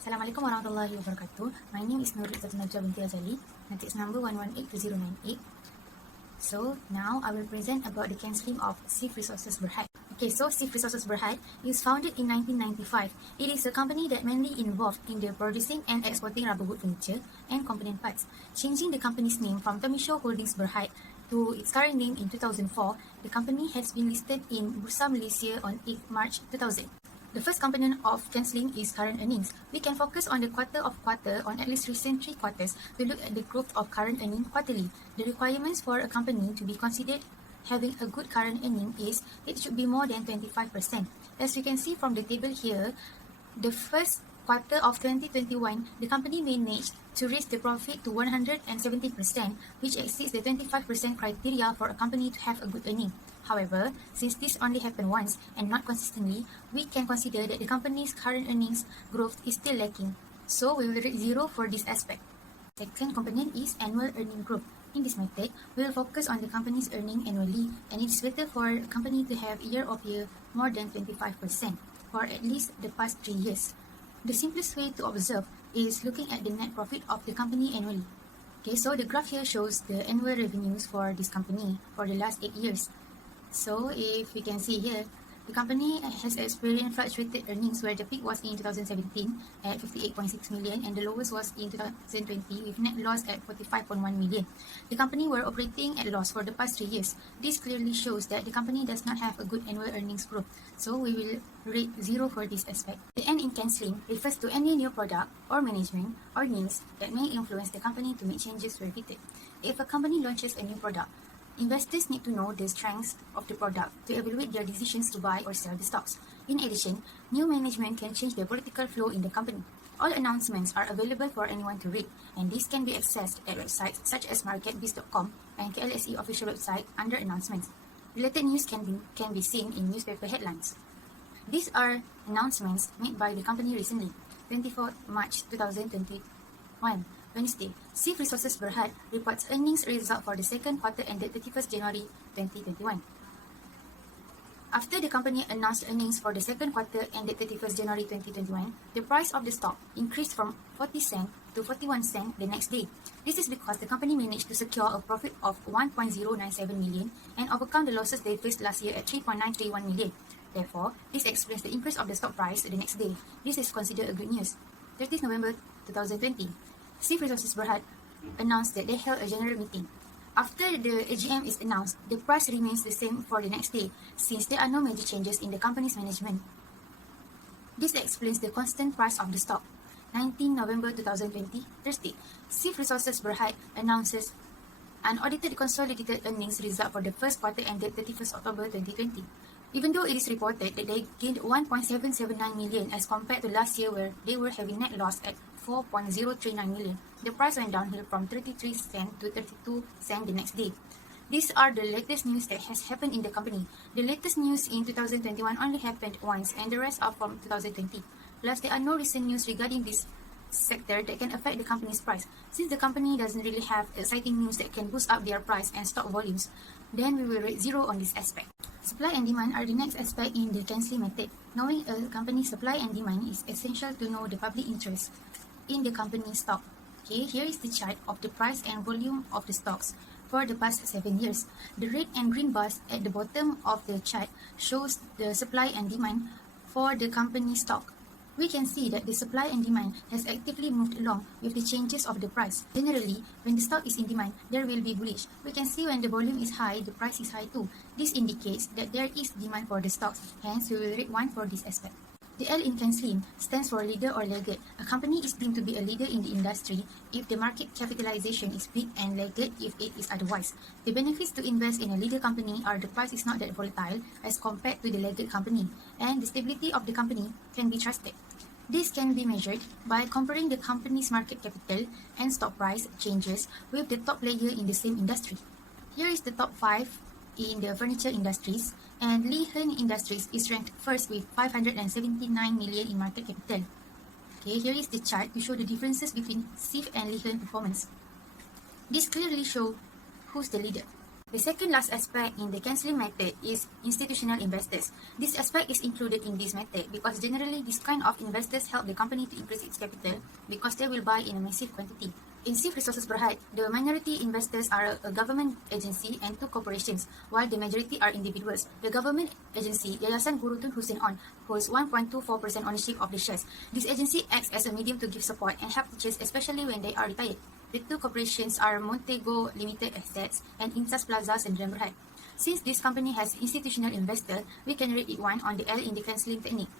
Assalamualaikum warahmatullahi wabarakatuh. My name is Nurul Najwa binti Azali. Notice number 1182098. So now I will present about the cancelling of Syf Resources Berhad. Okay, so Syf Resources Berhad is founded in 1995. It is a company that mainly involved in the producing and exporting rubber wood furniture and component parts. Changing the company's name from Tamisho Holdings Berhad to its current name in 2004, the company has been listed in Bursa Malaysia on 8 March 2000. The first component of cancelling is current earnings. We can focus on the quarter on at least recent 3 quarters to look at the growth of current earning quarterly. The requirements for a company to be considered having a good current earning is it should be more than 25%. As we can see from the table here, the first quarter of 2021, the company managed to raise the profit to 170%, which exceeds the 25% criteria for a company to have a good earning. However, since this only happened once and not consistently, we can consider that the company's current earnings growth is still lacking. So we will rate 0 for this aspect. Second component is annual earning growth. In this method, we will focus on the company's earning annually, and it is better for a company to have year-over-year more than 25% for at least the past 3 years. The simplest way to observe is looking at the net profit of the company annually. Okay, so the graph here shows the annual revenues for this company for the last 8 years. So if we can see here, the company has experienced fluctuated earnings where the peak was in 2017 at 58.6 million and the lowest was in 2020 with net loss at 45.1 million. The company were operating at loss for the past 3 years. This clearly shows that the company does not have a good annual earnings growth. So we will rate 0 for this aspect. The N in cancelling refers to any new product or management or news that may influence the company to make changes repeated. If a company launches a new product, investors need to know the strengths of the product to evaluate their decisions to buy or sell the stocks. In addition, new management can change the political flow in the company. All announcements are available for anyone to read, and this can be accessed at websites such as marketbiz.com and KLSE official website under announcements. Related news can be seen in newspaper headlines. These are announcements made by the company recently, 24 March 2021. Wednesday, Syf Resources Berhad reports earnings result for the second quarter ended 31st January 2021. After the company announced earnings for the second quarter ended 31st January 2021, the price of the stock increased from 40 cents to 41 cents the next day. This is because the company managed to secure a profit of 1.097 million and overcome the losses they faced last year at 3.931 million. Therefore, this explains the increase of the stock price the next day. This is considered a good news. 30th November 2020. Syf Resources Berhad announced that they held a general meeting. After the AGM is announced, the price remains the same for the next day, since there are no major changes in the company's management. This explains the constant price of the stock. 19 November 2020, Thursday, Syf Resources Berhad announces unaudited consolidated earnings result for the first quarter ended 31st October 2020. Even though it is reported that they gained 1.779 million as compared to last year where they were having net loss at 4.039 million, the price went downhill from 33 cents to 32 cents the next day. These are the latest news that has happened in the company. The latest news in 2021 only happened once and the rest are from 2020. Plus, there are no recent news regarding this sector that can affect the company's price. Since the company doesn't really have exciting news that can boost up their price and stock volumes, then we will rate 0 on this aspect. Supply and demand are the next aspect in the cancelling method. Knowing a company's supply and demand is essential to know the public interest in the company's stock. Okay, here is the chart of the price and volume of the stocks for the past 7 years. The red and green bars at the bottom of the chart shows the supply and demand for the company's stock. We can see that the supply and demand has actively moved along with the changes of the price. Generally, when the stock is in demand, there will be bullish. We can see when the volume is high, the price is high too. This indicates that there is demand for the stocks. Hence, we will rate 1 for this aspect. The L in cancelling stands for leader or laggard. A company is deemed to be a leader in the industry if the market capitalization is big and laggard if it is otherwise. The benefits to invest in a leader company are the price is not that volatile as compared to the laggard company, and the stability of the company can be trusted. This can be measured by comparing the company's market capital and stock price changes with the top player in the same industry. Here is the top 5 in the furniture industries, and Lee Hearn Industries is ranked first with 579 million in market capital. Okay, here is the chart to show the differences between Syf and Lee Hearn performance. This clearly shows who's the leader. The second last aspect in the cancelling method is institutional investors. This aspect is included in this method because generally this kind of investors help the company to increase its capital because they will buy in a massive quantity. In Syf Resources Berhad, the minority investors are a government agency and two corporations, while the majority are individuals. The government agency, Yayasan Gurutun Hussein On, holds 1.24% ownership of the shares. This agency acts as a medium to give support and help teachers, especially when they are retired. The two corporations are Montego Limited Assets and Insas Plaza Sdn Berhad. Since this company has institutional investor, we can rate it 1 on the L in the cancelling technique.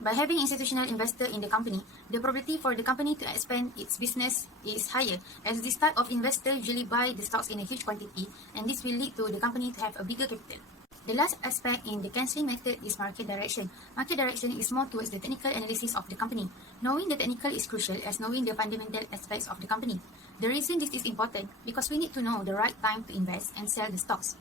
By having institutional investor in the company, the probability for the company to expand its business is higher, as this type of investor usually buy the stocks in a huge quantity, and this will lead to the company to have a bigger capital. The last aspect in the cancelling method is market direction. Market direction is more towards the technical analysis of the company. Knowing the technical is crucial as knowing the fundamental aspects of the company. The reason this is important because we need to know the right time to invest and sell the stocks.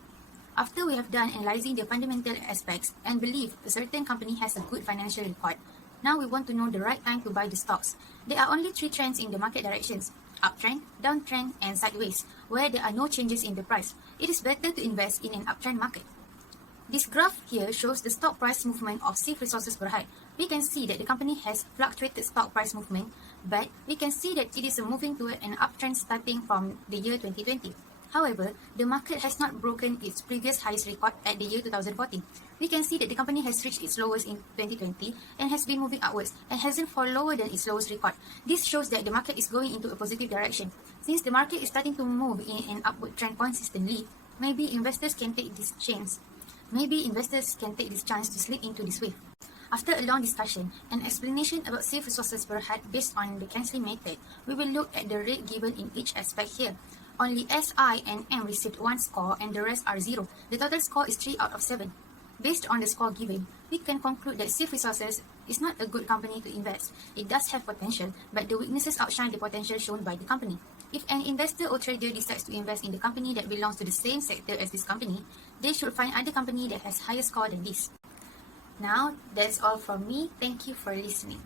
After we have done analyzing the fundamental aspects and believe a certain company has a good financial record, now we want to know the right time to buy the stocks. There are only 3 trends in the market directions: uptrend, downtrend, and sideways, where there are no changes in the price. It is better to invest in an uptrend market. This graph here shows the stock price movement of Syf Resources Berhad. We can see that the company has fluctuated stock price movement, but we can see that it is moving toward an uptrend starting from the year 2020. However, the market has not broken its previous highest record at the year 2014. We can see that the company has reached its lowest in 2020 and has been moving upwards and hasn't fallen lower than its lowest record. This shows that the market is going into a positive direction. Since the market is starting to move in an upward trend consistently, maybe investors can take this chance. Maybe investors can take this chance to slip into this wave. After a long discussion and explanation about Syf Resources Berhad based on the cancelling method, we will look at the rate given in each aspect here. Only S, I, and M received 1 score and the rest are 0. The total score is 3 out of 7. Based on the score given, we can conclude that Syf Resources is not a good company to invest. It does have potential, but the weaknesses outshine the potential shown by the company. If an investor or trader decides to invest in the company that belongs to the same sector as this company, they should find other company that has higher score than this. Now, that's all from me. Thank you for listening.